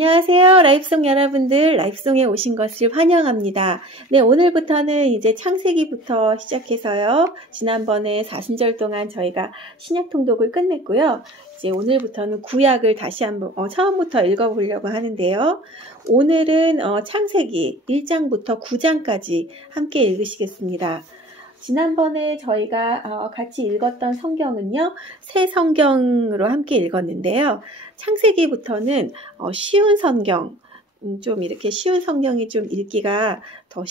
안녕하세요. 라이프송 여러분들, 라이프송에 오신 것을 환영합니다. 네, 오늘부터는 이제 창세기부터 시작해서요. 지난번에 40절 동안 저희가 신약 통독을 끝냈고요. 이제 오늘부터는 구약을 다시 한번 처음부터 읽어보려고 하는데요. 오늘은 창세기 1장부터 9장까지 함께 읽으시겠습니다. 지난번에 저희가 같이 읽었던 성경은요, 새 성경으로 함께 읽었는데요. 창세기부터는 쉬운 성경, 좀 이렇게 쉬운 성경이 좀 읽기가 더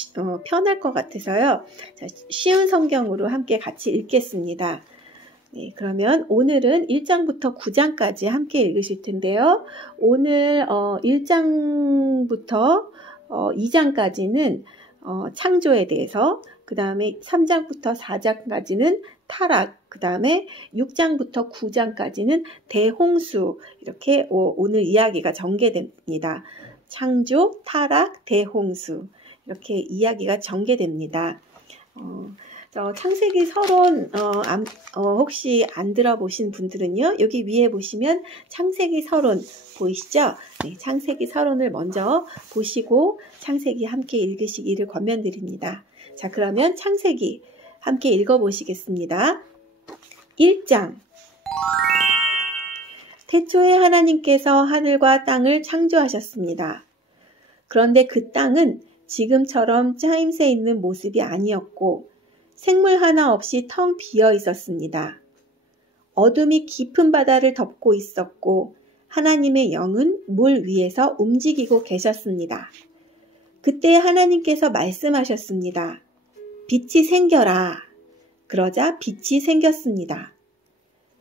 편할 것 같아서요. 자, 쉬운 성경으로 함께 같이 읽겠습니다. 네, 그러면 오늘은 1장부터 9장까지 함께 읽으실 텐데요. 오늘 1장부터 2장까지는 창조에 대해서, 그 다음에 3장부터 4장까지는 타락, 그 다음에 6장부터 9장까지는 대홍수, 이렇게 오늘 이야기가 전개됩니다. 창조, 타락, 대홍수, 이렇게 이야기가 전개됩니다. 창세기 서론 혹시 안 들어보신 분들은요, 여기 위에 보시면 창세기 서론 보이시죠? 네, 창세기 서론을 먼저 보시고 창세기 함께 읽으시기를 권면드립니다. 자, 그러면 창세기 함께 읽어보시겠습니다. 1장. 태초에 하나님께서 하늘과 땅을 창조하셨습니다. 그런데 그 땅은 지금처럼 짜임새 있는 모습이 아니었고 생물 하나 없이 텅 비어 있었습니다. 어둠이 깊은 바다를 덮고 있었고 하나님의 영은 물 위에서 움직이고 계셨습니다. 그때 하나님께서 말씀하셨습니다. 빛이 생겨라. 그러자 빛이 생겼습니다.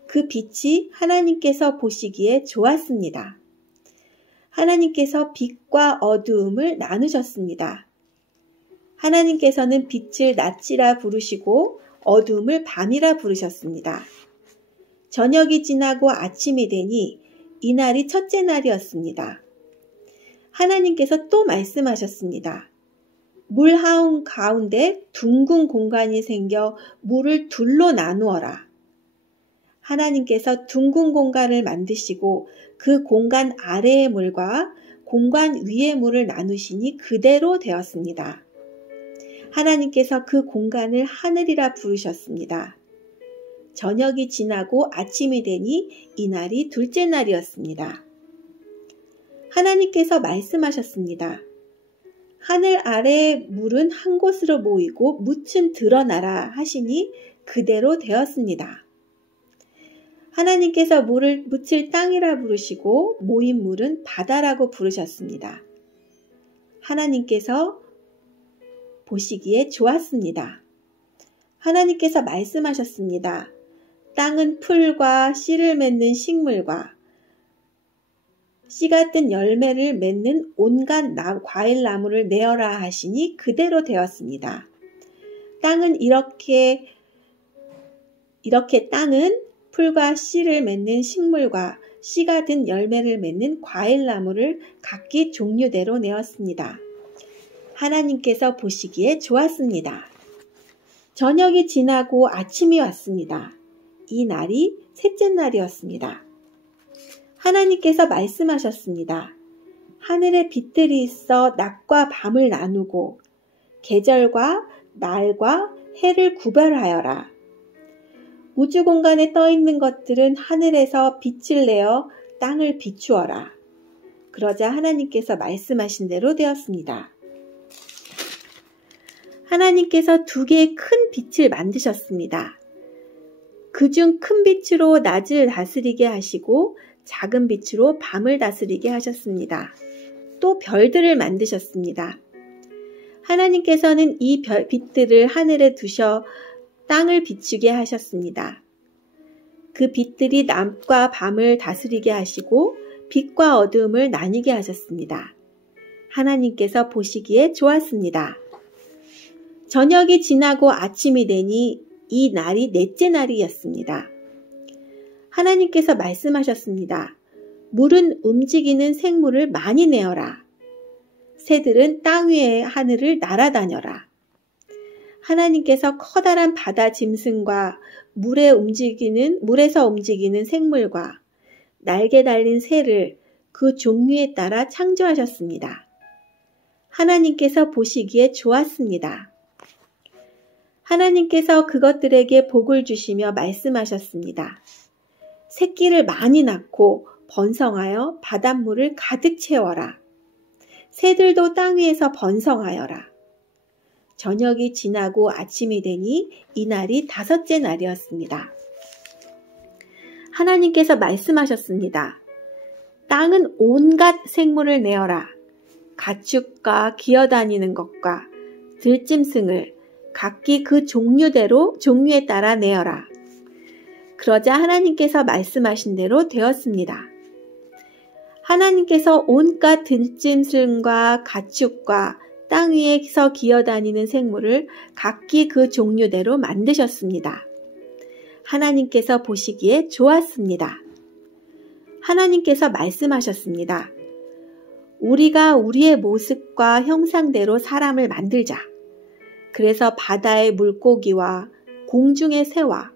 그 빛이 하나님께서 보시기에 좋았습니다. 하나님께서 빛과 어두움을 나누셨습니다. 하나님께서는 빛을 낮이라 부르시고 어두움을 밤이라 부르셨습니다. 저녁이 지나고 아침이 되니 이날이 첫째 날이었습니다. 하나님께서 또 말씀하셨습니다. 물 가운데 둥근 공간이 생겨 물을 둘로 나누어라. 하나님께서 둥근 공간을 만드시고 그 공간 아래의 물과 공간 위의 물을 나누시니 그대로 되었습니다. 하나님께서 그 공간을 하늘이라 부르셨습니다. 저녁이 지나고 아침이 되니 이날이 둘째 날이었습니다. 하나님께서 말씀하셨습니다. 하늘 아래의 물은 한 곳으로 모이고 묻은 드러나라 하시니 그대로 되었습니다. 하나님께서 물을 묻힐 땅이라 부르시고 모인 물은 바다라고 부르셨습니다. 하나님께서 보시기에 좋았습니다. 하나님께서 말씀하셨습니다. 땅은 풀과 씨를 맺는 식물과 씨 같은 열매를 맺는 온갖 과일나무를 내어라 하시니 그대로 되었습니다. 땅은 이렇게 땅은 풀과 씨를 맺는 식물과 씨 같은 열매를 맺는 과일나무를 각기 종류대로 내었습니다. 하나님께서 보시기에 좋았습니다. 저녁이 지나고 아침이 왔습니다. 이 날이 셋째 날이었습니다. 하나님께서 말씀하셨습니다. 하늘에 빛들이 있어 낮과 밤을 나누고 계절과 날과 해를 구별하여라. 우주 공간에 떠 있는 것들은 하늘에서 빛을 내어 땅을 비추어라. 그러자 하나님께서 말씀하신 대로 되었습니다. 하나님께서 두 개의 큰 빛을 만드셨습니다. 그중 큰 빛으로 낮을 다스리게 하시고 작은 빛으로 밤을 다스리게 하셨습니다. 또 별들을 만드셨습니다. 하나님께서는 이 빛들을 하늘에 두셔 땅을 비추게 하셨습니다. 그 빛들이 낮과 밤을 다스리게 하시고 빛과 어두움을 나뉘게 하셨습니다. 하나님께서 보시기에 좋았습니다. 저녁이 지나고 아침이 되니 이 날이 넷째 날이었습니다. 하나님께서 말씀하셨습니다. 물은 움직이는 생물을 많이 내어라. 새들은 땅 위의 하늘을 날아다녀라. 하나님께서 커다란 바다 짐승과 물에서 움직이는 생물과 날개 달린 새를 그 종류에 따라 창조하셨습니다. 하나님께서 보시기에 좋았습니다. 하나님께서 그것들에게 복을 주시며 말씀하셨습니다. 새끼를 많이 낳고 번성하여 바닷물을 가득 채워라. 새들도 땅 위에서 번성하여라. 저녁이 지나고 아침이 되니 이날이 5째 날이었습니다. 하나님께서 말씀하셨습니다. 땅은 온갖 생물을 내어라. 가축과 기어다니는 것과 들짐승을 각기 그 종류에 따라 내어라. 그러자 하나님께서 말씀하신 대로 되었습니다. 하나님께서 온갖 들짐승과 가축과 땅 위에서 기어다니는 생물을 각기 그 종류대로 만드셨습니다. 하나님께서 보시기에 좋았습니다. 하나님께서 말씀하셨습니다. 우리가 우리의 모습과 형상대로 사람을 만들자. 그래서 바다의 물고기와 공중의 새와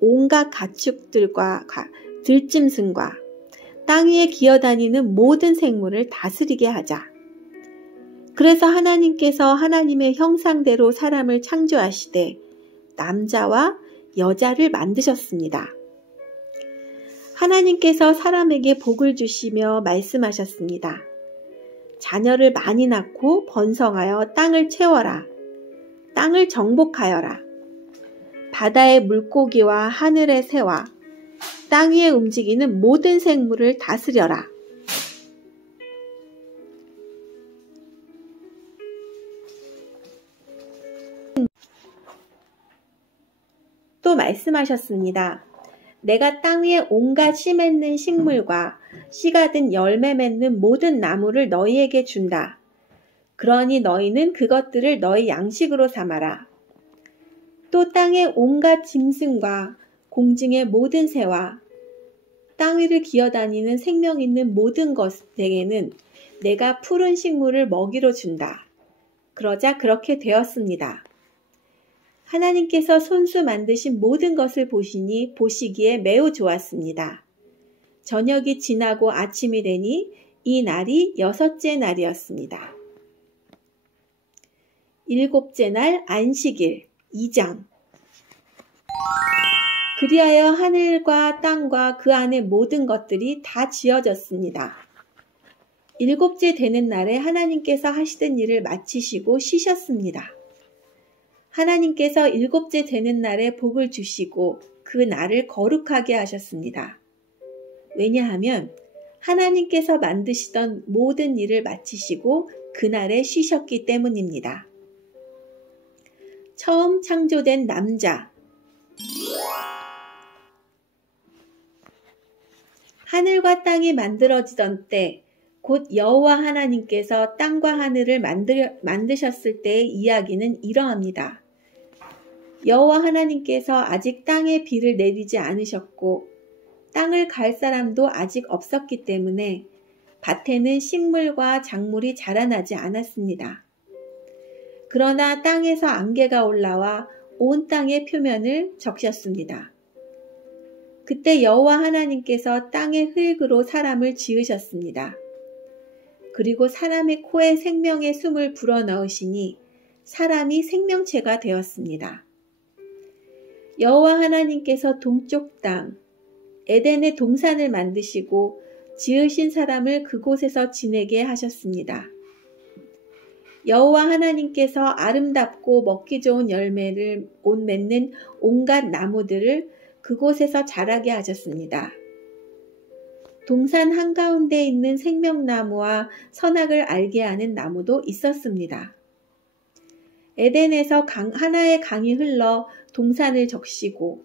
온갖 가축들과 들짐승과 땅 위에 기어다니는 모든 생물을 다스리게 하자. 그래서 하나님께서 하나님의 형상대로 사람을 창조하시되 남자와 여자를 만드셨습니다. 하나님께서 사람에게 복을 주시며 말씀하셨습니다. 자녀를 많이 낳고 번성하여 땅을 채워라. 땅을 정복하여라. 바다의 물고기와 하늘의 새와 땅 위에 움직이는 모든 생물을 다스려라. 또 말씀하셨습니다. 내가 땅 위에 온갖 씨 맺는 식물과 씨가 든 열매 맺는 모든 나무를 너희에게 준다. 그러니 너희는 그것들을 너희 양식으로 삼아라. 또 땅의 온갖 짐승과 공중의 모든 새와 땅 위를 기어다니는 생명 있는 모든 것에게는 내가 푸른 식물을 먹이로 준다. 그러자 그렇게 되었습니다. 하나님께서 손수 만드신 모든 것을 보시니 보시기에 매우 좋았습니다. 저녁이 지나고 아침이 되니 이 날이 6째 날이었습니다. 7째 날 안식일 2장. 그리하여 하늘과 땅과 그 안의 모든 것들이 다 지어졌습니다. 7째 되는 날에 하나님께서 하시던 일을 마치시고 쉬셨습니다. 하나님께서 7째 되는 날에 복을 주시고 그 날을 거룩하게 하셨습니다. 왜냐하면 하나님께서 만드시던 모든 일을 마치시고 그 날에 쉬셨기 때문입니다. 처음 창조된 남자. 하늘과 땅이 만들어지던 때, 곧 여호와 하나님께서 땅과 하늘을 만드셨을 때의 이야기는 이러합니다. 여호와 하나님께서 아직 땅에 비를 내리지 않으셨고 땅을 갈 사람도 아직 없었기 때문에 밭에는 식물과 작물이 자라나지 않았습니다. 그러나 땅에서 안개가 올라와 온 땅의 표면을 적셨습니다. 그때 여호와 하나님께서 땅의 흙으로 사람을 지으셨습니다. 그리고 사람의 코에 생명의 숨을 불어넣으시니 사람이 생명체가 되었습니다. 여호와 하나님께서 동쪽 땅, 에덴의 동산을 만드시고 지으신 사람을 그곳에서 지내게 하셨습니다. 여호와 하나님께서 아름답고 먹기 좋은 열매를 맺는 온갖 나무들을 그곳에서 자라게 하셨습니다. 동산 한가운데 있는 생명나무와 선악을 알게 하는 나무도 있었습니다. 에덴에서 하나의 강이 흘러 동산을 적시고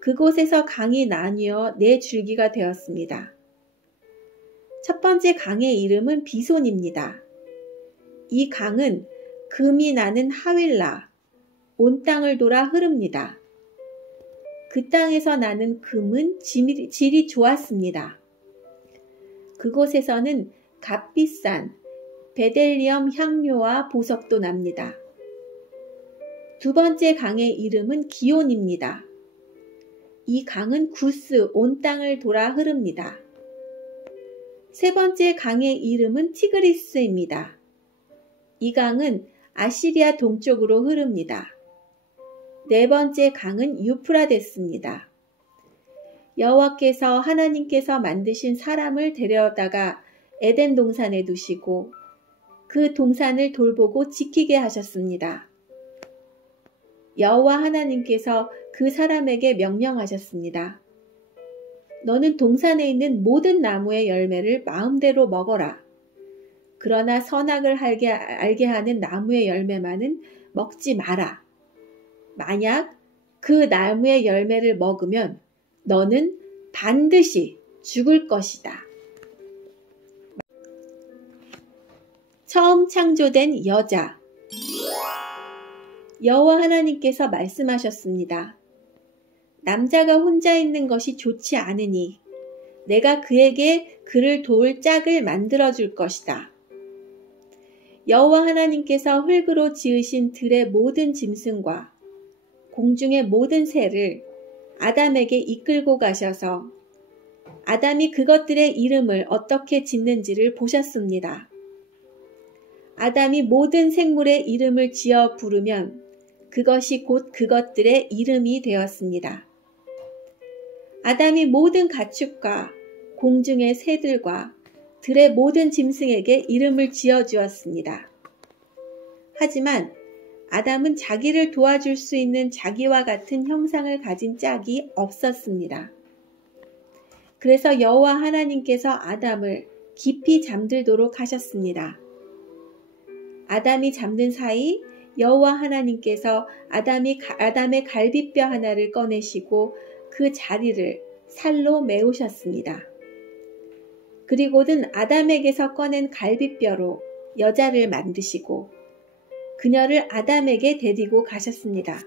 그곳에서 강이 나뉘어 4줄기가 되었습니다. 첫 번째 강의 이름은 비손입니다. 이 강은 금이 나는 하윌라, 온 땅을 돌아 흐릅니다. 그 땅에서 나는 금은 질이 좋았습니다. 그곳에서는 값비싼 베델리엄 향료와 보석도 납니다. 두 번째 강의 이름은 기온입니다. 이 강은 구스, 온 땅을 돌아 흐릅니다. 세 번째 강의 이름은 티그리스입니다. 이 강은 아시리아 동쪽으로 흐릅니다. 네 번째 강은 유프라데스입니다. 여호와께서 하나님께서 만드신 사람을 데려다가 에덴 동산에 두시고 그 동산을 돌보고 지키게 하셨습니다. 여호와 하나님께서 그 사람에게 명령하셨습니다. 너는 동산에 있는 모든 나무의 열매를 마음대로 먹어라. 그러나 선악을 알게 하는 나무의 열매만은 먹지 마라. 만약 그 나무의 열매를 먹으면 너는 반드시 죽을 것이다. 처음 창조된 여자. 여호와 하나님께서 말씀하셨습니다. 남자가 혼자 있는 것이 좋지 않으니 내가 그에게 그를 도울 짝을 만들어 줄 것이다. 여호와 하나님께서 흙으로 지으신 들의 모든 짐승과 공중의 모든 새를 아담에게 이끌고 가셔서 아담이 그것들의 이름을 어떻게 짓는지를 보셨습니다. 아담이 모든 생물의 이름을 지어 부르면 그것이 곧 그것들의 이름이 되었습니다. 아담이 모든 가축과 공중의 새들과 들의 모든 짐승에게 이름을 지어주었습니다. 하지만 아담은 자기를 도와줄 수 있는 자기와 같은 형상을 가진 짝이 없었습니다. 그래서 여호와 하나님께서 아담을 깊이 잠들도록 하셨습니다. 아담이 잠든 사이 여호와 하나님께서 아담의 갈비뼈 하나를 꺼내시고 그 자리를 살로 메우셨습니다. 그리고는 아담에게서 꺼낸 갈비뼈로 여자를 만드시고 그녀를 아담에게 데리고 가셨습니다.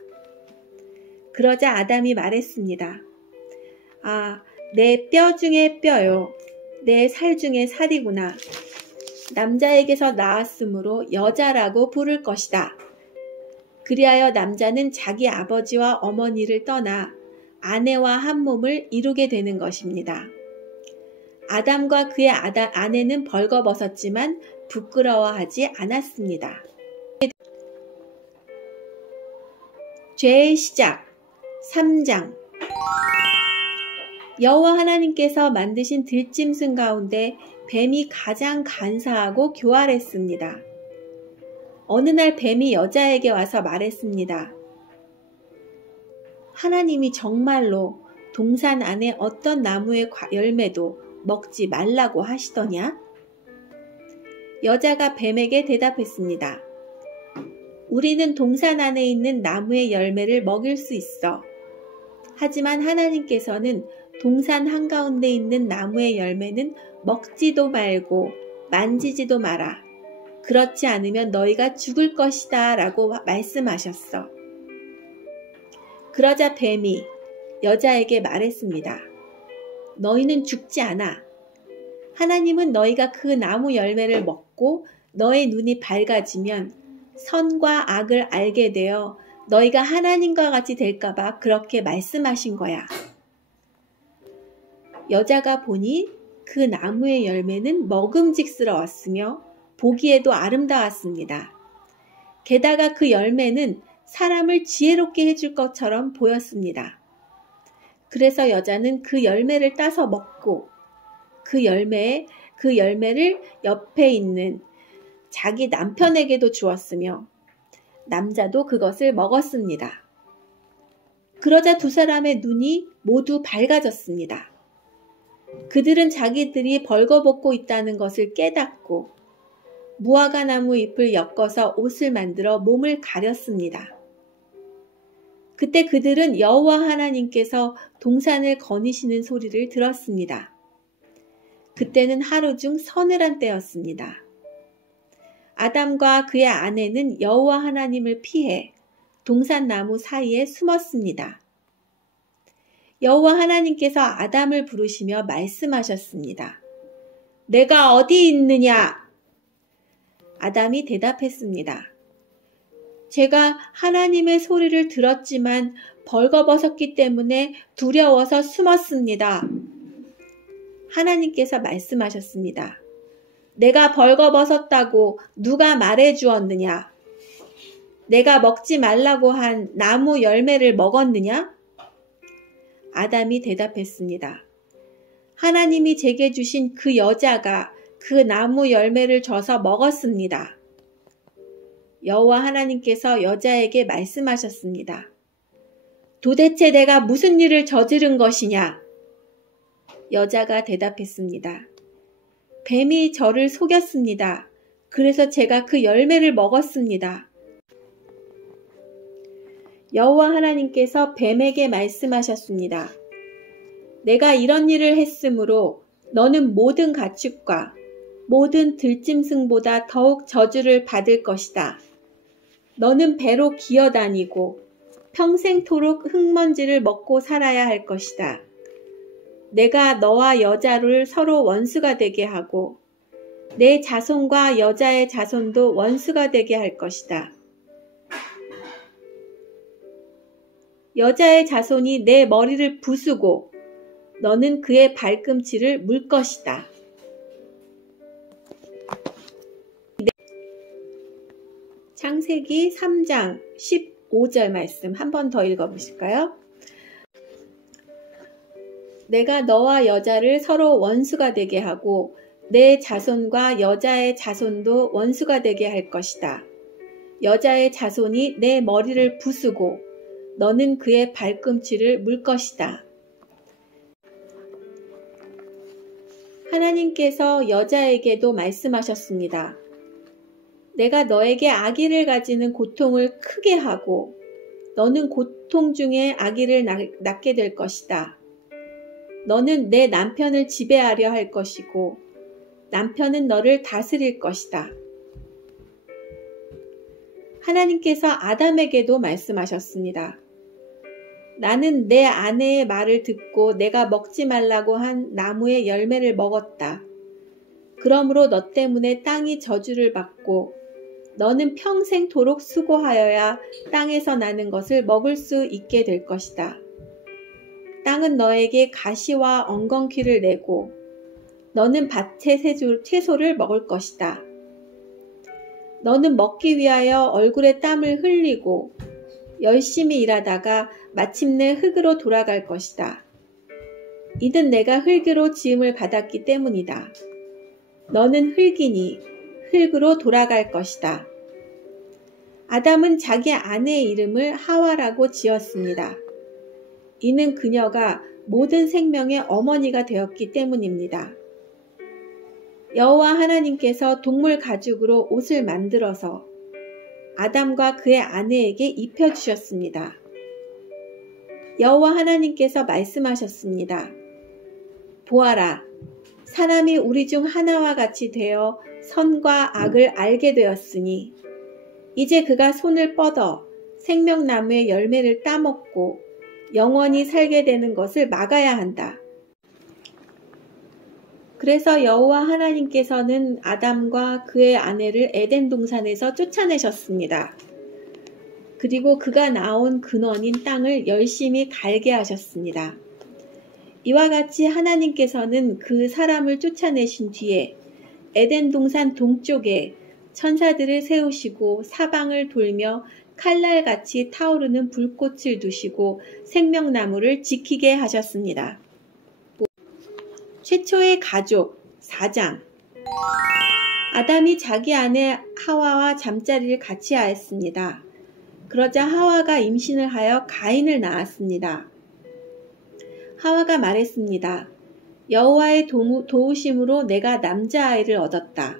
그러자 아담이 말했습니다. 아, 내 뼈 중에 뼈요. 내 살 중에 살이구나. 남자에게서 나왔으므로 여자라고 부를 것이다. 그리하여 남자는 자기 아버지와 어머니를 떠나 아내와 한 몸을 이루게 되는 것입니다. 아담과 그의 아내는 벌거벗었지만 부끄러워하지 않았습니다. 죄의 시작 3장. 여호와 하나님께서 만드신 들짐승 가운데 뱀이 가장 간사하고 교활했습니다. 어느 날 뱀이 여자에게 와서 말했습니다. 하나님이 정말로 동산 안에 어떤 나무의 열매도 먹지 말라고 하시더냐? 여자가 뱀에게 대답했습니다. 우리는 동산 안에 있는 나무의 열매를 먹일 수 있어. 하지만 하나님께서는 동산 한가운데 있는 나무의 열매는 먹지도 말고 만지지도 마라. 그렇지 않으면 너희가 죽을 것이다 라고 말씀하셨어. 그러자 뱀이 여자에게 말했습니다. 너희는 죽지 않아. 하나님은 너희가 그 나무 열매를 먹고 너의 눈이 밝아지면 선과 악을 알게 되어 너희가 하나님과 같이 될까봐 그렇게 말씀하신 거야. 여자가 보니 그 나무의 열매는 먹음직스러웠으며 보기에도 아름다웠습니다. 게다가 그 열매는 사람을 지혜롭게 해줄 것처럼 보였습니다. 그래서 여자는 그 열매를 따서 먹고 그 열매를 옆에 있는 자기 남편에게도 주었으며 남자도 그것을 먹었습니다. 그러자 두 사람의 눈이 모두 밝아졌습니다. 그들은 자기들이 벌거벗고 있다는 것을 깨닫고 무화과나무 잎을 엮어서 옷을 만들어 몸을 가렸습니다. 그때 그들은 여호와 하나님께서 동산을 거니시는 소리를 들었습니다. 그때는 하루 중 서늘한 때였습니다. 아담과 그의 아내는 여호와 하나님을 피해 동산나무 사이에 숨었습니다. 여호와 하나님께서 아담을 부르시며 말씀하셨습니다. 내가 어디 있느냐? 아담이 대답했습니다. 제가 하나님의 소리를 들었지만 벌거벗었기 때문에 두려워서 숨었습니다. 하나님께서 말씀하셨습니다. 내가 벌거벗었다고 누가 말해 주었느냐? 내가 먹지 말라고 한 나무 열매를 먹었느냐? 아담이 대답했습니다. 하나님이 제게 주신 그 여자가 그 나무 열매를 줘서 먹었습니다. 여호와 하나님께서 여자에게 말씀하셨습니다. 도대체 내가 무슨 일을 저지른 것이냐? 여자가 대답했습니다. 뱀이 저를 속였습니다. 그래서 제가 그 열매를 먹었습니다. 여호와 하나님께서 뱀에게 말씀하셨습니다. 내가 이런 일을 했으므로 너는 모든 가축과 모든 들짐승보다 더욱 저주를 받을 것이다. 너는 배로 기어다니고 평생토록 흙먼지를 먹고 살아야 할 것이다. 내가 너와 여자를 서로 원수가 되게 하고 내 자손과 여자의 자손도 원수가 되게 할 것이다. 여자의 자손이 내 머리를 부수고 너는 그의 발꿈치를 물 것이다. 창세기 3장 15절 말씀 한 번 더 읽어보실까요? 내가 너와 여자를 서로 원수가 되게 하고 내 자손과 여자의 자손도 원수가 되게 할 것이다. 여자의 자손이 내 머리를 부수고 너는 그의 발꿈치를 물 것이다. 하나님께서 여자에게도 말씀하셨습니다. 내가 너에게 아기를 가지는 고통을 크게 하고 너는 고통 중에 아기를 낳게 될 것이다. 너는 내 남편을 지배하려 할 것이고 남편은 너를 다스릴 것이다. 하나님께서 아담에게도 말씀하셨습니다. 나는 내 아내의 말을 듣고 내가 먹지 말라고 한 나무의 열매를 먹었다. 그러므로 너 때문에 땅이 저주를 받고 너는 평생토록 수고하여야 땅에서 나는 것을 먹을 수 있게 될 것이다. 땅은 너에게 가시와 엉겅퀴를 내고 너는 밭의 채소를 먹을 것이다. 너는 먹기 위하여 얼굴에 땀을 흘리고 열심히 일하다가 마침내 흙으로 돌아갈 것이다. 이는 내가 흙으로 지음을 받았기 때문이다. 너는 흙이니 흙으로 돌아갈 것이다. 아담은 자기 아내의 이름을 하와라고 지었습니다. 이는 그녀가 모든 생명의 어머니가 되었기 때문입니다. 여호와 하나님께서 동물 가죽으로 옷을 만들어서 아담과 그의 아내에게 입혀주셨습니다. 여호와 하나님께서 말씀하셨습니다. 보아라, 사람이 우리 중 하나와 같이 되어 선과 악을 알게 되었으니 이제 그가 손을 뻗어 생명나무의 열매를 따먹고 영원히 살게 되는 것을 막아야 한다. 그래서 여호와 하나님께서는 아담과 그의 아내를 에덴 동산에서 쫓아내셨습니다. 그리고 그가 나온 근원인 땅을 열심히 갈게 하셨습니다. 이와 같이 하나님께서는 그 사람을 쫓아내신 뒤에 에덴 동산 동쪽에 천사들을 세우시고 사방을 돌며 칼날같이 타오르는 불꽃을 두시고 생명나무를 지키게 하셨습니다. 최초의 가족 4장. 아담이 자기 아내 하와와 잠자리를 같이 하였습니다. 그러자 하와가 임신을 하여 가인을 낳았습니다. 하와가 말했습니다. 여호와의 도우심으로 내가 남자아이를 얻었다.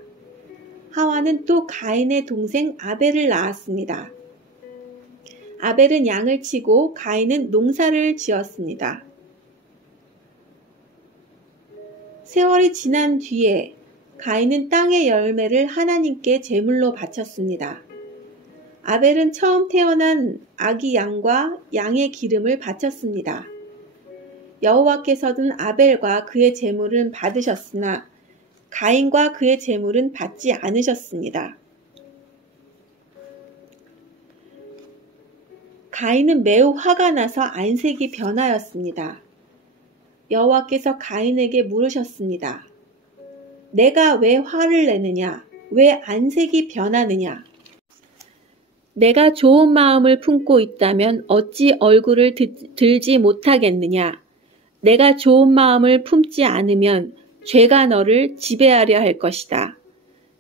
하와는 또 가인의 동생 아벨을 낳았습니다. 아벨은 양을 치고 가인은 농사를 지었습니다. 세월이 지난 뒤에 가인은 땅의 열매를 하나님께 제물로 바쳤습니다. 아벨은 처음 태어난 아기 양과 양의 기름을 바쳤습니다. 여호와께서는 아벨과 그의 제물은 받으셨으나 가인과 그의 제물은 받지 않으셨습니다. 가인은 매우 화가 나서 안색이 변하였습니다. 여호와께서 가인에게 물으셨습니다. 내가 왜 화를 내느냐? 왜 안색이 변하느냐? 내가 좋은 마음을 품고 있다면 어찌 얼굴을 들지 못하겠느냐? 내가 좋은 마음을 품지 않으면 죄가 너를 지배하려 할 것이다.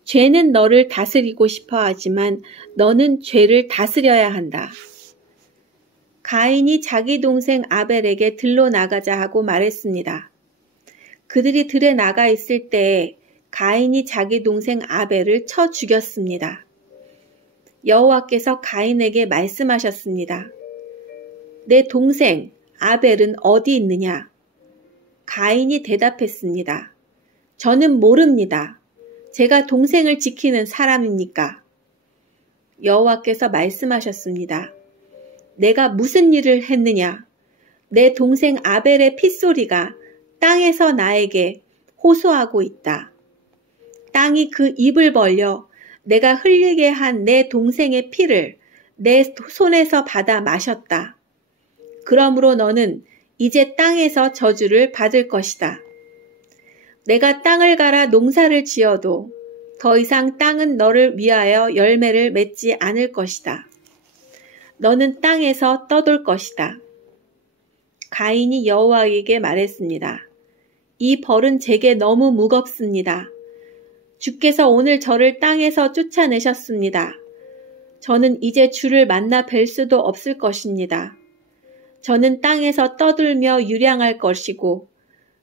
죄는 너를 다스리고 싶어 하지만 너는 죄를 다스려야 한다. 가인이 자기 동생 아벨에게 들로 나가자 하고 말했습니다. 그들이 들에 나가 있을 때에 가인이 자기 동생 아벨을 쳐 죽였습니다. 여호와께서 가인에게 말씀하셨습니다. 내 동생 아벨은 어디 있느냐? 가인이 대답했습니다. 저는 모릅니다. 제가 동생을 지키는 사람입니까? 여호와께서 말씀하셨습니다. 내가 무슨 일을 했느냐? 내 동생 아벨의 핏소리가 땅에서 나에게 호소하고 있다. 땅이 그 입을 벌려 내가 흘리게 한 내 동생의 피를 내 손에서 받아 마셨다. 그러므로 너는 이제 땅에서 저주를 받을 것이다. 내가 땅을 갈아 농사를 지어도 더 이상 땅은 너를 위하여 열매를 맺지 않을 것이다. 너는 땅에서 떠돌 것이다. 가인이 여호와에게 말했습니다. 이 벌은 제게 너무 무겁습니다. 주께서 오늘 저를 땅에서 쫓아내셨습니다. 저는 이제 주를 만나 뵐 수도 없을 것입니다. 저는 땅에서 떠들며 유량할 것이고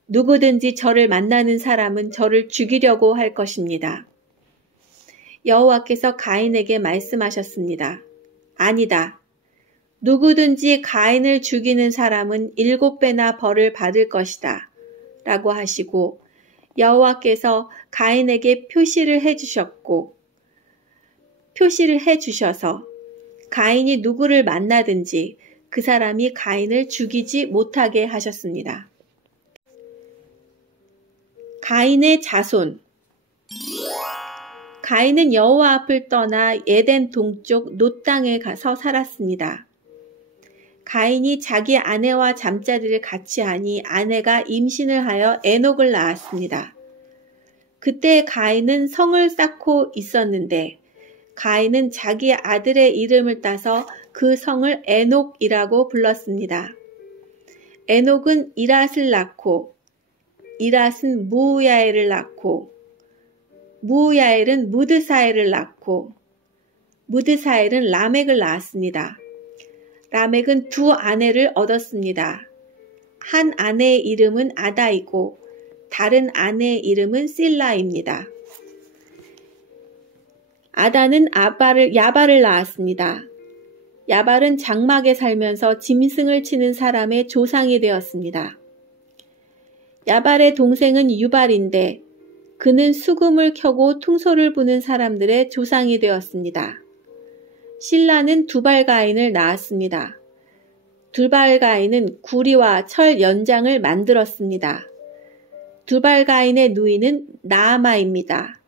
누구든지 저를 만나는 사람은 저를 죽이려고 할 것입니다. 여호와께서 가인에게 말씀하셨습니다. 아니다. 누구든지 가인을 죽이는 사람은 7배나 벌을 받을 것이다. 라고 하시고 여호와께서 가인에게 표시를 해주셔서 가인이 누구를 만나든지 그 사람이 가인을 죽이지 못하게 하셨습니다. 가인의 자손. 가인은 여호와 앞을 떠나 에덴 동쪽 놋 땅에 가서 살았습니다. 가인이 자기 아내와 잠자리를 같이 하니 아내가 임신을 하여 에녹을 낳았습니다. 그때 가인은 성을 쌓고 있었는데 가인은 자기 아들의 이름을 따서 그 성을 에녹이라고 불렀습니다. 에녹은 이랏을 낳고 이랏은 무우야엘을 낳고 무우야엘은 무드사엘을 낳고 무드사엘은 라멕을 낳았습니다. 라멕은 두 아내를 얻었습니다. 한 아내의 이름은 아다이고 다른 아내의 이름은 실라입니다. 아다는 야발을 낳았습니다. 야발은 장막에 살면서 짐승을 치는 사람의 조상이 되었습니다. 야발의 동생은 유발인데 그는 수금을 켜고 퉁소를 부는 사람들의 조상이 되었습니다. 실라는 두발가인을 낳았습니다. 두발가인은 구리와 철 연장을 만들었습니다. 두발가인의 누이는 나아마입니다.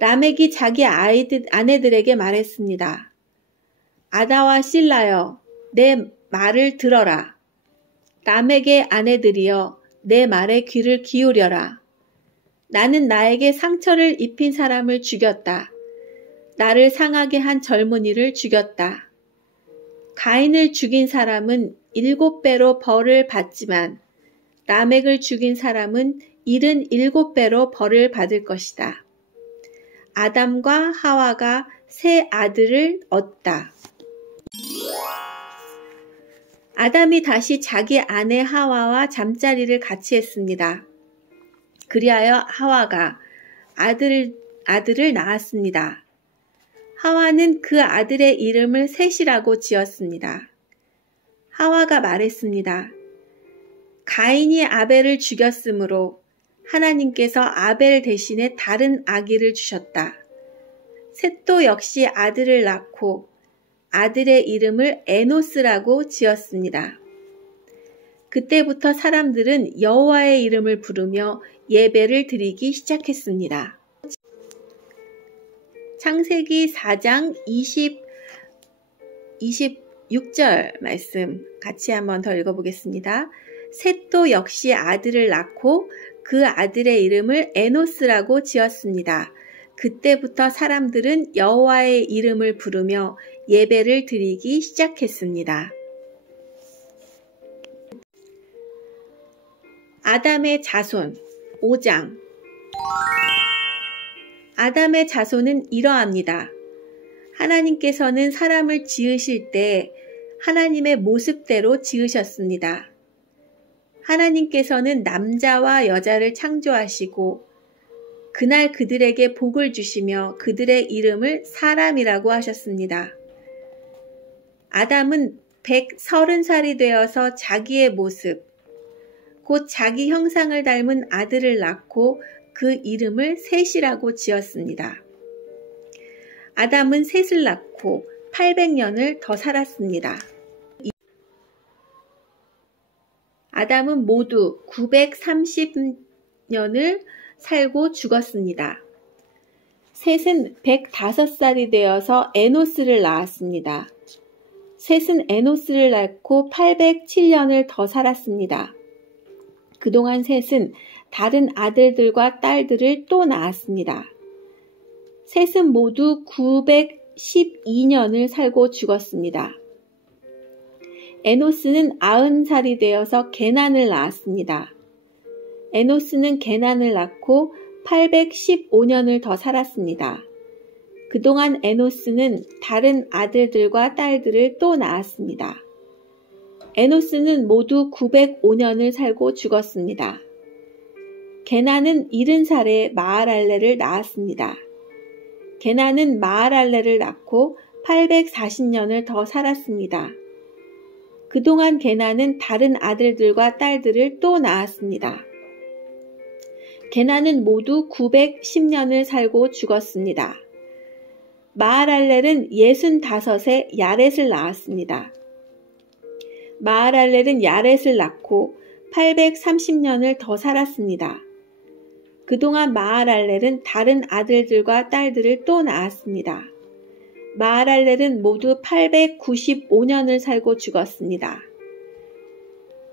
라멕이 자기 아내들에게 말했습니다. 아다와 실라여, 내 말을 들어라. 라멕의 아내들이여, 내 말에 귀를 기울여라. 나는 나에게 상처를 입힌 사람을 죽였다. 나를 상하게 한 젊은이를 죽였다. 가인을 죽인 사람은 7배로 벌을 받지만 라멕을 죽인 사람은 77배로 벌을 받을 것이다. 아담과 하와가 세 아들을 얻다. 아담이 다시 자기 아내 하와와 잠자리를 같이 했습니다. 그리하여 하와가 아들을 낳았습니다. 하와는 그 아들의 이름을 셋이라고 지었습니다. 하와가 말했습니다. 가인이 아벨을 죽였으므로 하나님께서 아벨 대신에 다른 아기를 주셨다. 셋도 역시 아들을 낳고 아들의 이름을 에노스라고 지었습니다. 그때부터 사람들은 여호와의 이름을 부르며 예배를 드리기 시작했습니다. 창세기 4장 26절 말씀 같이 한번 더 읽어보겠습니다. 셋도 역시 아들을 낳고 그 아들의 이름을 에노스라고 지었습니다. 그때부터 사람들은 여호와의 이름을 부르며 예배를 드리기 시작했습니다. 아담의 자손 5장. 아담의 자손은 이러합니다. 하나님께서는 사람을 지으실 때 하나님의 모습대로 지으셨습니다. 하나님께서는 남자와 여자를 창조하시고 그날 그들에게 복을 주시며 그들의 이름을 사람이라고 하셨습니다. 아담은 130살이 되어서 자기의 모습, 곧 자기 형상을 닮은 아들을 낳고 그 이름을 셋이라고 지었습니다. 아담은 셋을 낳고 800년을 더 살았습니다. 아담은 모두 930년을 살고 죽었습니다. 셋은 105살이 되어서 에노스를 낳았습니다. 셋은 에노스를 낳고 807년을 더 살았습니다. 그동안 셋은 다른 아들들과 딸들을 또 낳았습니다. 셋은 모두 912년을 살고 죽었습니다. 에노스는 90살이 되어서 게난을 낳았습니다. 에노스는 게난을 낳고 815년을 더 살았습니다. 그동안 에노스는 다른 아들들과 딸들을 또 낳았습니다. 에노스는 모두 905년을 살고 죽었습니다. 게난은 70살에 마하랄레를 낳았습니다. 게난은 마하랄레를 낳고 840년을 더 살았습니다. 그동안 게난은 다른 아들들과 딸들을 또 낳았습니다. 게난은 모두 910년을 살고 죽었습니다. 마하랄렐은 65에 야렛을 낳았습니다. 마하랄렐은 야렛을 낳고 830년을 더 살았습니다. 그동안 마하랄렐은 다른 아들들과 딸들을 또 낳았습니다. 마하랄렐은 모두 895년을 살고 죽었습니다.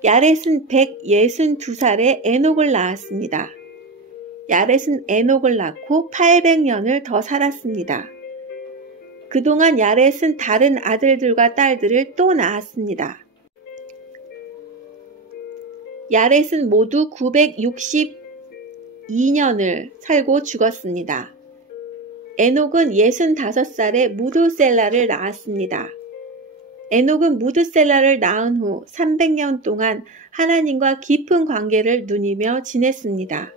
야렛은 162살에 에녹을 낳았습니다. 야렛은 에녹을 낳고 800년을 더 살았습니다. 그동안 야렛은 다른 아들들과 딸들을 또 낳았습니다. 야렛은 모두 962년을 살고 죽었습니다. 에녹은 65살에 무드셀라를 낳았습니다. 에녹은 무드셀라를 낳은 후 300년 동안 하나님과 깊은 관계를 누리며 지냈습니다.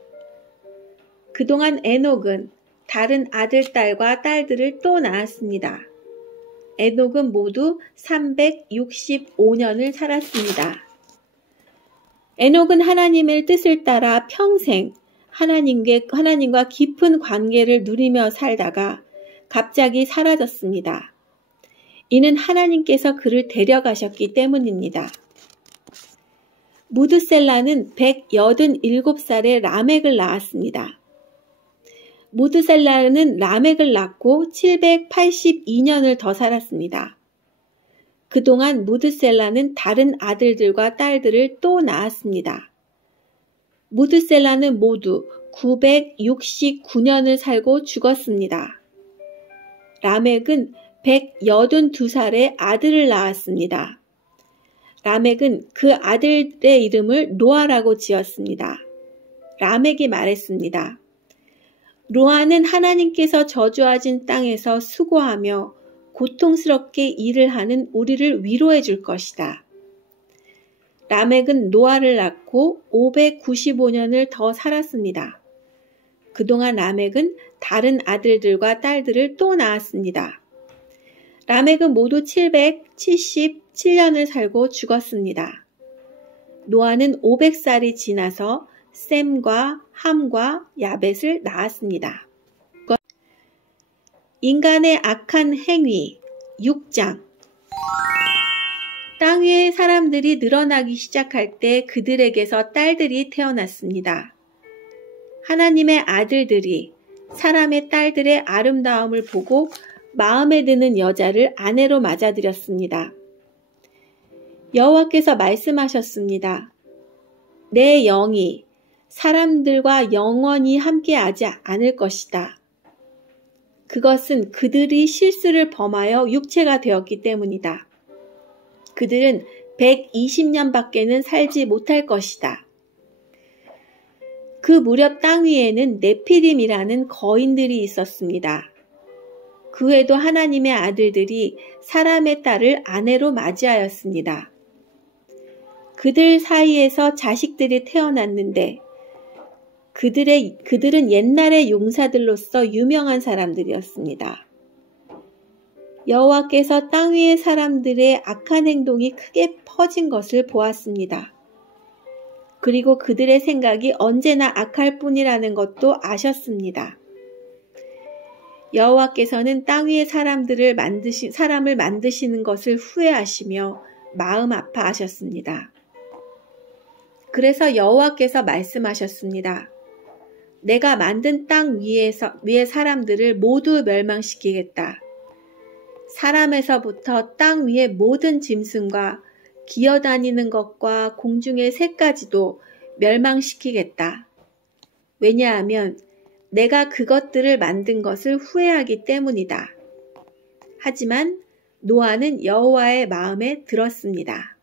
그동안 에녹은 다른 아들, 딸과 딸들을 또 낳았습니다. 에녹은 모두 365년을 살았습니다. 에녹은 하나님의 뜻을 따라 평생 하나님과 깊은 관계를 누리며 살다가 갑자기 사라졌습니다. 이는 하나님께서 그를 데려가셨기 때문입니다. 무드셀라는 187살에 라멕을 낳았습니다. 무드셀라는 라멕을 낳고 782년을 더 살았습니다. 그동안 무드셀라는 다른 아들들과 딸들을 또 낳았습니다. 무드셀라는 모두 969년을 살고 죽었습니다. 라멕은 182살에 아들을 낳았습니다. 라멕은 그 아들의 이름을 노아라고 지었습니다. 라멕이 말했습니다. 노아는 하나님께서 저주하신 땅에서 수고하며 고통스럽게 일을 하는 우리를 위로해 줄 것이다. 라멕은 노아를 낳고 595년을 더 살았습니다. 그동안 라멕은 다른 아들들과 딸들을 또 낳았습니다. 라멕은 모두 777년을 살고 죽었습니다. 노아는 500살이 지나서 셈과 함과 야벳을 낳았습니다. 인간의 악한 행위 6장. 땅 위의 사람들이 늘어나기 시작할 때 그들에게서 딸들이 태어났습니다. 하나님의 아들들이 사람의 딸들의 아름다움을 보고 마음에 드는 여자를 아내로 맞아들였습니다. 여호와께서 말씀하셨습니다. 내 영이 사람들과 영원히 함께하지 않을 것이다. 그것은 그들이 실수를 범하여 육체가 되었기 때문이다. 그들은 120년밖에는 살지 못할 것이다. 그 무렵 땅 위에는 네피림이라는 거인들이 있었습니다. 그 외에도 하나님의 아들들이 사람의 딸을 아내로 맞이하였습니다. 그들 사이에서 자식들이 태어났는데 그들은 옛날의 용사들로서 유명한 사람들이었습니다. 여호와께서 땅 위의 사람들의 악한 행동이 크게 퍼진 것을 보았습니다. 그리고 그들의 생각이 언제나 악할 뿐이라는 것도 아셨습니다. 여호와께서는 땅 위의 사람을 만드시는 것을 후회하시며 마음 아파하셨습니다. 그래서 여호와께서 말씀하셨습니다. 내가 만든 땅 위의 사람들을 모두 멸망시키겠다. 사람에서부터 땅 위의 모든 짐승과 기어다니는 것과 공중의 새까지도 멸망시키겠다. 왜냐하면 내가 그것들을 만든 것을 후회하기 때문이다. 하지만 노아는 여호와의 마음에 들었습니다.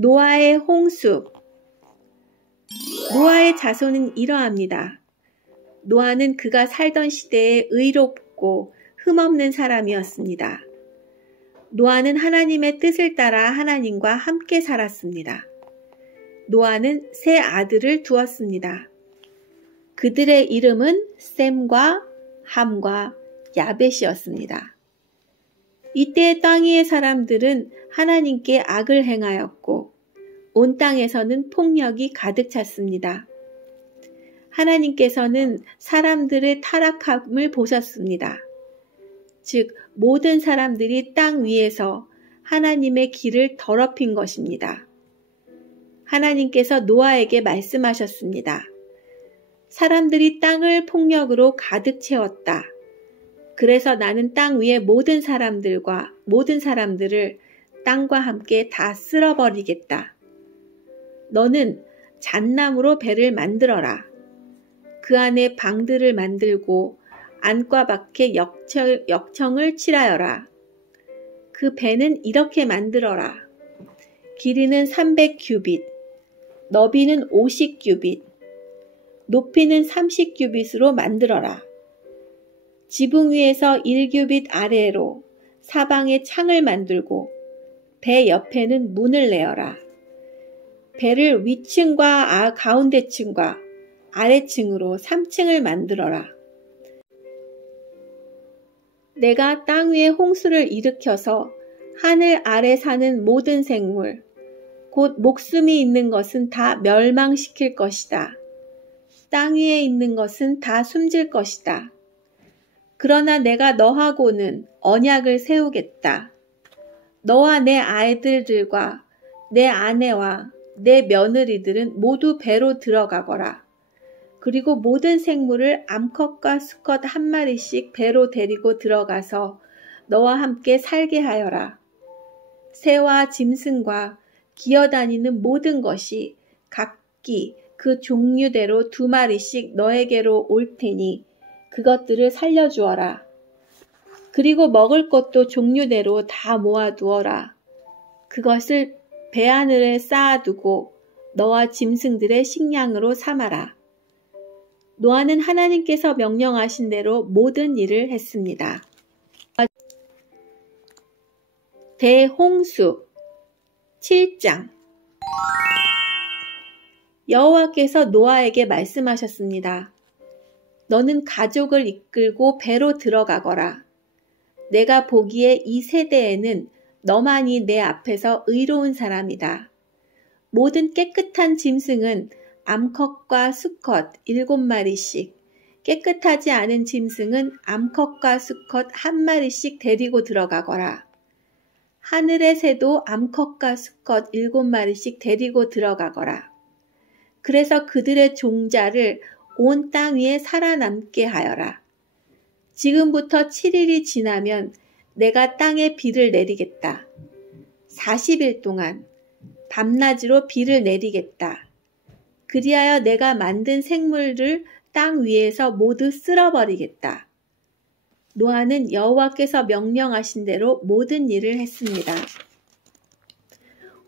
노아의 홍수. 노아의 자손은 이러합니다. 노아는 그가 살던 시대에 의롭고 흠없는 사람이었습니다. 노아는 하나님의 뜻을 따라 하나님과 함께 살았습니다. 노아는 세 아들을 두었습니다. 그들의 이름은 셈과 함과 야벳이었습니다. 이때 땅 위의 사람들은 하나님께 악을 행하였고 온 땅에서는 폭력이 가득 찼습니다. 하나님께서는 사람들의 타락함을 보셨습니다. 즉 모든 사람들이 땅 위에서 하나님의 길을 더럽힌 것입니다. 하나님께서 노아에게 말씀하셨습니다. 사람들이 땅을 폭력으로 가득 채웠다. 그래서 나는 땅 위의 모든 사람들을 땅과 함께 다 쓸어버리겠다. 너는 잣나무로 배를 만들어라. 그 안에 방들을 만들고 안과 밖에 역청을 칠하여라. 그 배는 이렇게 만들어라. 길이는 300규빗, 너비는 50규빗, 높이는 30규빗으로 만들어라. 지붕 위에서 1규빗 아래로 사방에 창을 만들고 배 옆에는 문을 내어라. 배를 위층과 가운데층과 아래층으로 3층을 만들어라. 내가 땅 위에 홍수를 일으켜서 하늘 아래 사는 모든 생물, 곧 목숨이 있는 것은 다 멸망시킬 것이다. 땅 위에 있는 것은 다 숨질 것이다. 그러나 내가 너하고는 언약을 세우겠다. 너와 내 아이들과 내 아내와 내 며느리들은 모두 배로 들어가거라. 그리고 모든 생물을 암컷과 수컷 한 마리씩 배로 데리고 들어가서 너와 함께 살게 하여라. 새와 짐승과 기어다니는 모든 것이 각기 그 종류대로 2마리씩 너에게로 올 테니 그것들을 살려주어라. 그리고 먹을 것도 종류대로 다 모아두어라. 그것을 배하늘에 쌓아두고 너와 짐승들의 식량으로 삼아라. 노아는 하나님께서 명령하신 대로 모든 일을 했습니다. 대홍수 7장. 여호와께서 노아에게 말씀하셨습니다. 너는 가족을 이끌고 배로 들어가거라. 내가 보기에 이 세대에는 너만이 내 앞에서 의로운 사람이다. 모든 깨끗한 짐승은 암컷과 수컷 7마리씩, 깨끗하지 않은 짐승은 암컷과 수컷 1마리씩 데리고 들어가거라. 하늘의 새도 암컷과 수컷 7마리씩 데리고 들어가거라. 그래서 그들의 종자를 온 땅 위에 살아남게 하여라. 지금부터 7일이 지나면 내가 땅에 비를 내리겠다. 40일 동안 밤낮으로 비를 내리겠다. 그리하여 내가 만든 생물을 땅 위에서 모두 쓸어버리겠다. 노아는 여호와께서 명령하신 대로 모든 일을 했습니다.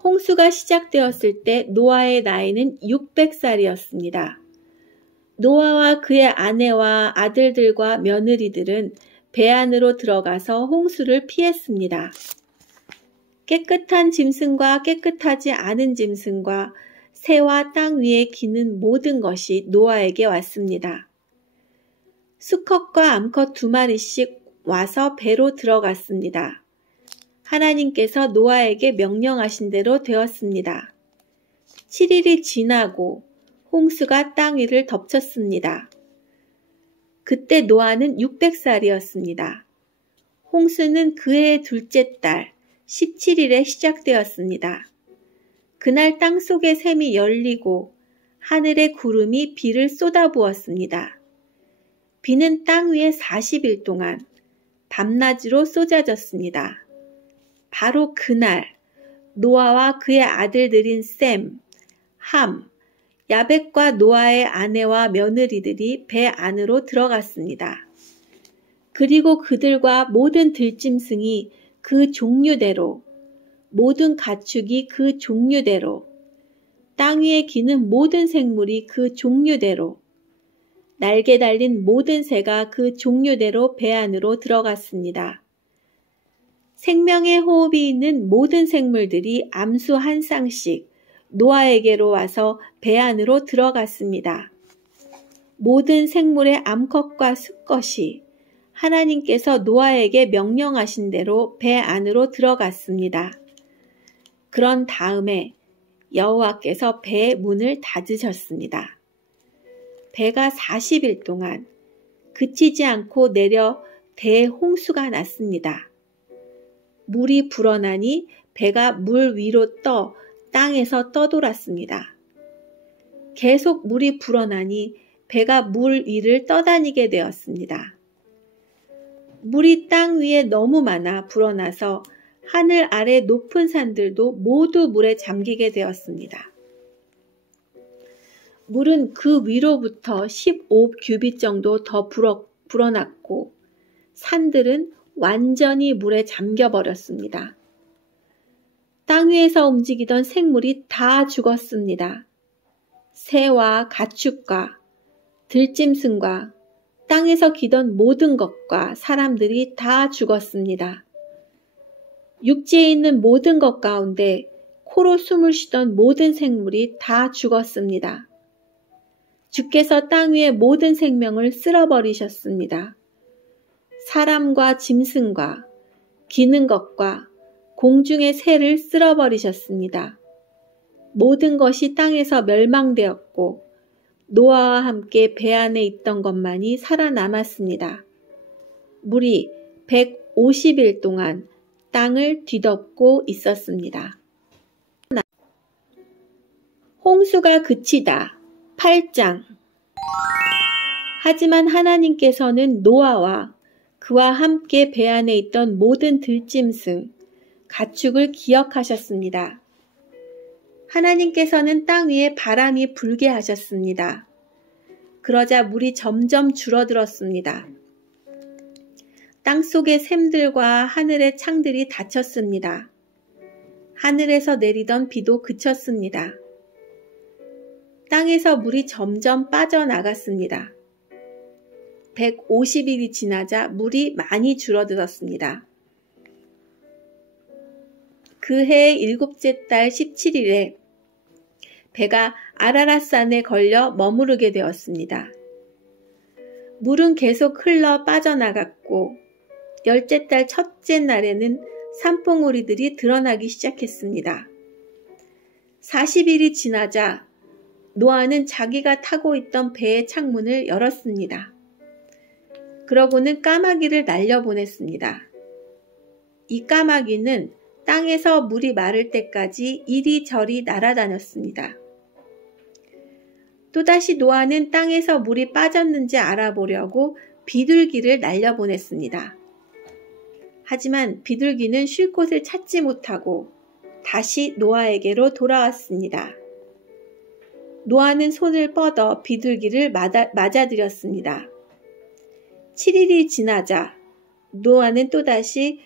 홍수가 시작되었을 때 노아의 나이는 600살이었습니다. 노아와 그의 아내와 아들들과 며느리들은 배 안으로 들어가서 홍수를 피했습니다. 깨끗한 짐승과 깨끗하지 않은 짐승과 새와 땅 위에 기는 모든 것이 노아에게 왔습니다. 수컷과 암컷 2마리씩 와서 배로 들어갔습니다. 하나님께서 노아에게 명령하신 대로 되었습니다. 7일이 지나고 홍수가 땅 위를 덮쳤습니다. 그때 노아는 600살이었습니다. 홍수는 그해 둘째 달 17일에 시작되었습니다. 그날 땅속의 샘이 열리고 하늘의 구름이 비를 쏟아부었습니다. 비는 땅 위에 40일 동안 밤낮으로 쏟아졌습니다. 바로 그날 노아와 그의 아들들인 셈, 함, 야벳과 노아의 아내와 며느리들이 배 안으로 들어갔습니다. 그리고 그들과 모든 들짐승이 그 종류대로, 모든 가축이 그 종류대로, 땅 위에 기는 모든 생물이 그 종류대로, 날개 달린 모든 새가 그 종류대로 배 안으로 들어갔습니다. 생명의 호흡이 있는 모든 생물들이 암수 한 쌍씩 노아에게로 와서 배 안으로 들어갔습니다. 모든 생물의 암컷과 수컷이 하나님께서 노아에게 명령하신 대로 배 안으로 들어갔습니다. 그런 다음에 여호와께서 배의 문을 닫으셨습니다. 배가 40일 동안 그치지 않고 내려 대홍수가 났습니다. 물이 불어나니 배가 물 위로 떠 땅에서 떠돌았습니다. 계속 물이 불어나니 배가 물 위를 떠다니게 되었습니다. 물이 땅 위에 너무 많아 불어나서 하늘 아래 높은 산들도 모두 물에 잠기게 되었습니다. 물은 그 위로부터 15규빗 정도 더 불어났고 산들은 완전히 물에 잠겨버렸습니다. 땅 위에서 움직이던 생물이 다 죽었습니다. 새와 가축과 들짐승과 땅에서 기던 모든 것과 사람들이 다 죽었습니다. 육지에 있는 모든 것 가운데 코로 숨을 쉬던 모든 생물이 다 죽었습니다. 주께서 땅 위의 모든 생명을 쓸어버리셨습니다. 사람과 짐승과 기는 것과 공중의 새를 쓸어버리셨습니다. 모든 것이 땅에서 멸망되었고 노아와 함께 배 안에 있던 것만이 살아남았습니다. 물이 150일 동안 땅을 뒤덮고 있었습니다. 홍수가 그치다. 8장. 하지만 하나님께서는 노아와 그와 함께 배 안에 있던 모든 들짐승, 가축을 기억하셨습니다. 하나님께서는 땅 위에 바람이 불게 하셨습니다. 그러자 물이 점점 줄어들었습니다. 땅속의 샘들과 하늘의 창들이 닫혔습니다. 하늘에서 내리던 비도 그쳤습니다. 땅에서 물이 점점 빠져나갔습니다. 150일이 지나자 물이 많이 줄어들었습니다. 그해 7째 달 17일에 배가 아라랏산에 걸려 머무르게 되었습니다. 물은 계속 흘러 빠져나갔고 10째 달 첫째 날에는 산봉우리들이 드러나기 시작했습니다. 40일이 지나자 노아는 자기가 타고 있던 배의 창문을 열었습니다. 그러고는 까마귀를 날려보냈습니다. 이 까마귀는 땅에서 물이 마를 때까지 이리저리 날아다녔습니다. 또다시 노아는 땅에서 물이 빠졌는지 알아보려고 비둘기를 날려보냈습니다. 하지만 비둘기는 쉴 곳을 찾지 못하고 다시 노아에게로 돌아왔습니다. 노아는 손을 뻗어 비둘기를 맞아들였습니다. 7일이 지나자 노아는 또다시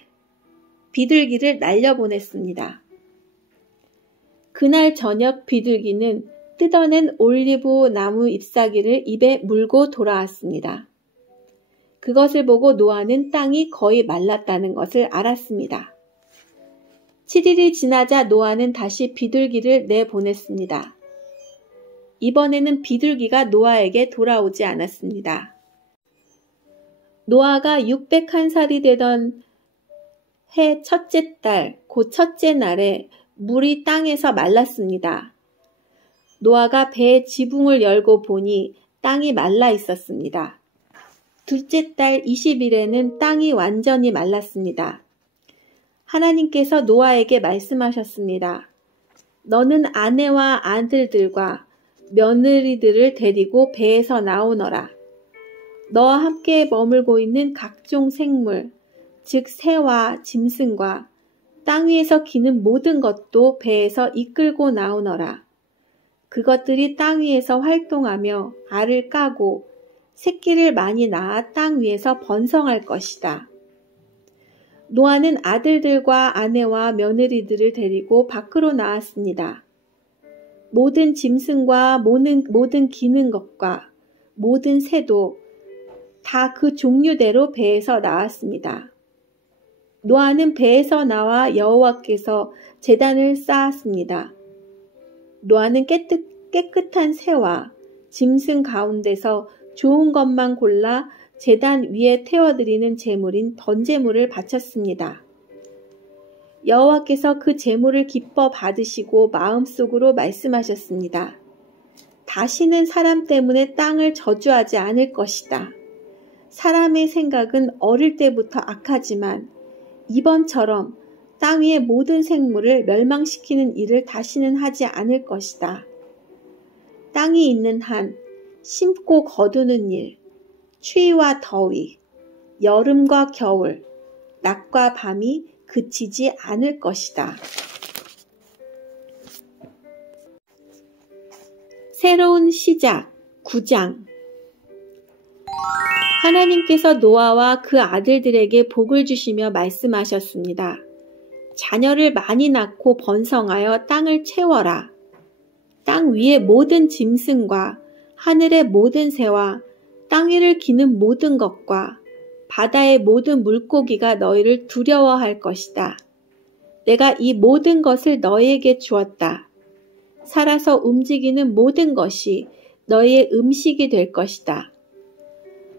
비둘기를 날려보냈습니다. 그날 저녁 비둘기는 뜯어낸 올리브 나무 잎사귀를 입에 물고 돌아왔습니다. 그것을 보고 노아는 땅이 거의 말랐다는 것을 알았습니다. 7일이 지나자 노아는 다시 비둘기를 내보냈습니다. 이번에는 비둘기가 노아에게 돌아오지 않았습니다. 노아가 601살이 되던 해 첫째 달, 곧 첫째 날에 물이 땅에서 말랐습니다. 노아가 배의 지붕을 열고 보니 땅이 말라 있었습니다. 둘째 달 20일에는 땅이 완전히 말랐습니다. 하나님께서 노아에게 말씀하셨습니다. 너는 아내와 아들들과 며느리들을 데리고 배에서 나오너라. 너와 함께 머물고 있는 각종 생물, 즉 새와 짐승과 땅 위에서 기는 모든 것도 배에서 이끌고 나오너라. 그것들이 땅 위에서 활동하며 알을 까고 새끼를 많이 낳아 땅 위에서 번성할 것이다. 노아는 아들들과 아내와 며느리들을 데리고 밖으로 나왔습니다. 모든 짐승과 모든 기는 것과 모든 새도 다 그 종류대로 배에서 나왔습니다. 노아는 배에서 나와 여호와께서 제단을 쌓았습니다. 노아는 깨끗한 새와 짐승 가운데서 좋은 것만 골라 제단 위에 태워드리는 제물인 번제물을 바쳤습니다. 여호와께서 그 제물을 기뻐 받으시고 마음속으로 말씀하셨습니다. 다시는 사람 때문에 땅을 저주하지 않을 것이다. 사람의 생각은 어릴 때부터 악하지만 이번처럼 땅 위의 모든 생물을 멸망시키는 일을 다시는 하지 않을 것이다. 땅이 있는 한 심고 거두는 일, 추위와 더위, 여름과 겨울, 낮과 밤이 그치지 않을 것이다. 새로운 시작 9장. 하나님께서 노아와 그 아들들에게 복을 주시며 말씀하셨습니다. 자녀를 많이 낳고 번성하여 땅을 채워라. 땅 위의 모든 짐승과 하늘의 모든 새와 땅 위를 기는 모든 것과 바다의 모든 물고기가 너희를 두려워할 것이다. 내가 이 모든 것을 너희에게 주었다. 살아서 움직이는 모든 것이 너희의 음식이 될 것이다.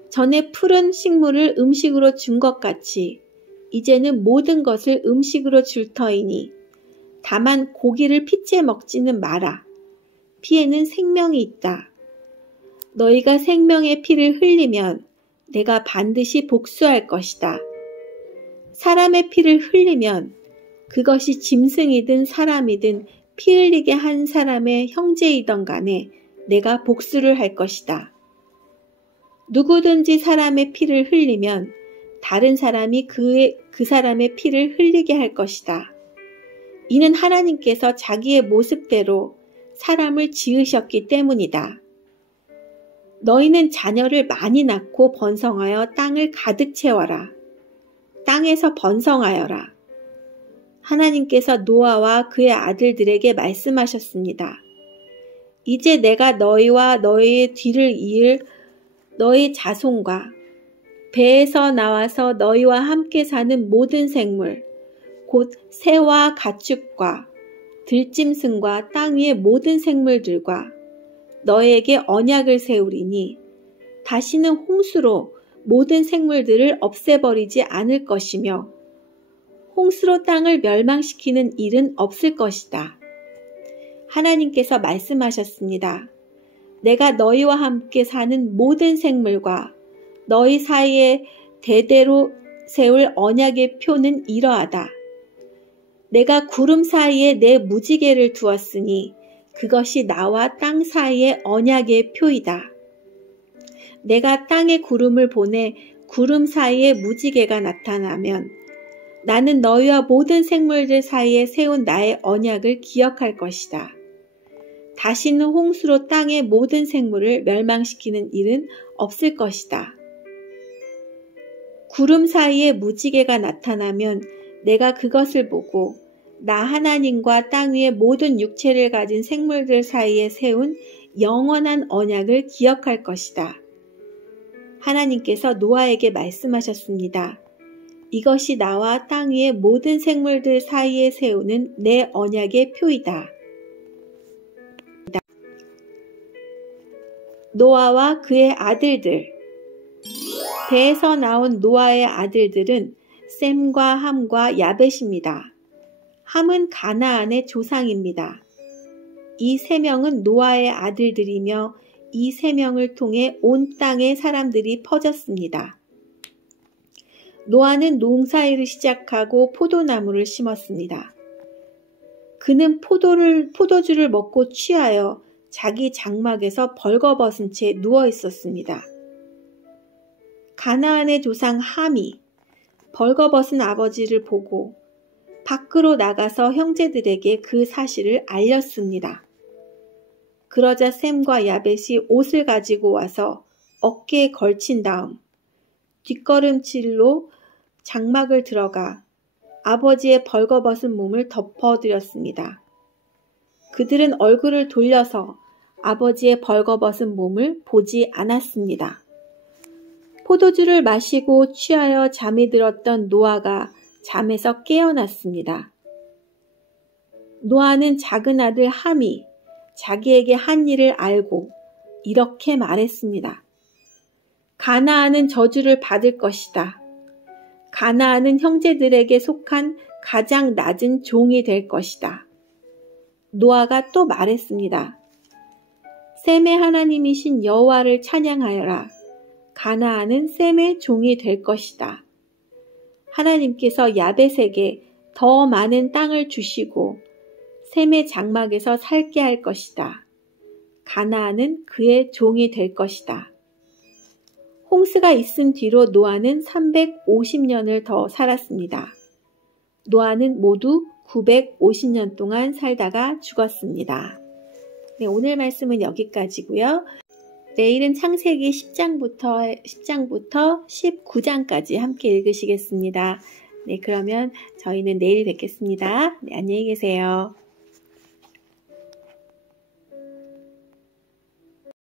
전에 푸른 식물을 음식으로 준 것 같이 이제는 모든 것을 음식으로 줄 터이니 다만 고기를 피째 먹지는 마라. 피에는 생명이 있다. 너희가 생명의 피를 흘리면 내가 반드시 복수할 것이다. 사람의 피를 흘리면 그것이 짐승이든 사람이든 피 흘리게 한 사람의 형제이던 간에 내가 복수를 할 것이다. 누구든지 사람의 피를 흘리면 다른 사람이 그 사람의 피를 흘리게 할 것이다. 이는 하나님께서 자기의 모습대로 사람을 지으셨기 때문이다. 너희는 자녀를 많이 낳고 번성하여 땅을 가득 채워라. 땅에서 번성하여라. 하나님께서 노아와 그의 아들들에게 말씀하셨습니다. 이제 내가 너희와 너희의 뒤를 이을 너희 자손과 배에서 나와서 너희와 함께 사는 모든 생물, 곧 새와 가축과 들짐승과 땅 위의 모든 생물들과 너희에게 언약을 세우리니 다시는 홍수로 모든 생물들을 없애버리지 않을 것이며 홍수로 땅을 멸망시키는 일은 없을 것이다. 하나님께서 말씀하셨습니다. 내가 너희와 함께 사는 모든 생물과 너희 사이에 대대로 세울 언약의 표는 이러하다. 내가 구름 사이에 내 무지개를 두었으니 그것이 나와 땅 사이의 언약의 표이다. 내가 땅에 구름을 보내 구름 사이에 무지개가 나타나면 나는 너희와 모든 생물들 사이에 세운 나의 언약을 기억할 것이다. 다시는 홍수로 땅의 모든 생물을 멸망시키는 일은 없을 것이다. 구름 사이에 무지개가 나타나면 내가 그것을 보고 나 하나님과 땅 위의 모든 육체를 가진 생물들 사이에 세운 영원한 언약을 기억할 것이다. 하나님께서 노아에게 말씀하셨습니다. 이것이 나와 땅 위의 모든 생물들 사이에 세우는 내 언약의 표이다. 노아와 그의 아들들. 배에서 나온 노아의 아들들은 셈과 함과 야벳입니다. 함은 가나안의 조상입니다. 이 세 명은 노아의 아들들이며 이 세 명을 통해 온 땅에 사람들이 퍼졌습니다. 노아는 농사일을 시작하고 포도나무를 심었습니다. 그는 포도주를 먹고 취하여 자기 장막에서 벌거벗은 채 누워 있었습니다. 가나안의 조상 함이 벌거벗은 아버지를 보고 밖으로 나가서 형제들에게 그 사실을 알렸습니다. 그러자 셈과 야벳이 옷을 가지고 와서 어깨에 걸친 다음 뒷걸음질로 장막을 들어가 아버지의 벌거벗은 몸을 덮어드렸습니다. 그들은 얼굴을 돌려서 아버지의 벌거벗은 몸을 보지 않았습니다. 포도주를 마시고 취하여 잠이 들었던 노아가 잠에서 깨어났습니다. 노아는 작은 아들 함이 자기에게 한 일을 알고 이렇게 말했습니다. 가나안은 저주를 받을 것이다. 가나안은 형제들에게 속한 가장 낮은 종이 될 것이다. 노아가 또 말했습니다. 셈의 하나님이신 여호와를 찬양하여라. 가나안은 셈의 종이 될 것이다. 하나님께서 야벳에게 더 많은 땅을 주시고 셈의 장막에서 살게 할 것이다. 가나안은 그의 종이 될 것이다. 홍수가 있은 뒤로 노아는 350년을 더 살았습니다. 노아는 모두 950년 동안 살다가 죽었습니다. 네, 오늘 말씀은 여기까지고요. 내일은 창세기 10장부터 19장까지 함께 읽으시겠습니다. 네, 그러면 저희는 내일 뵙겠습니다. 네, 안녕히 계세요.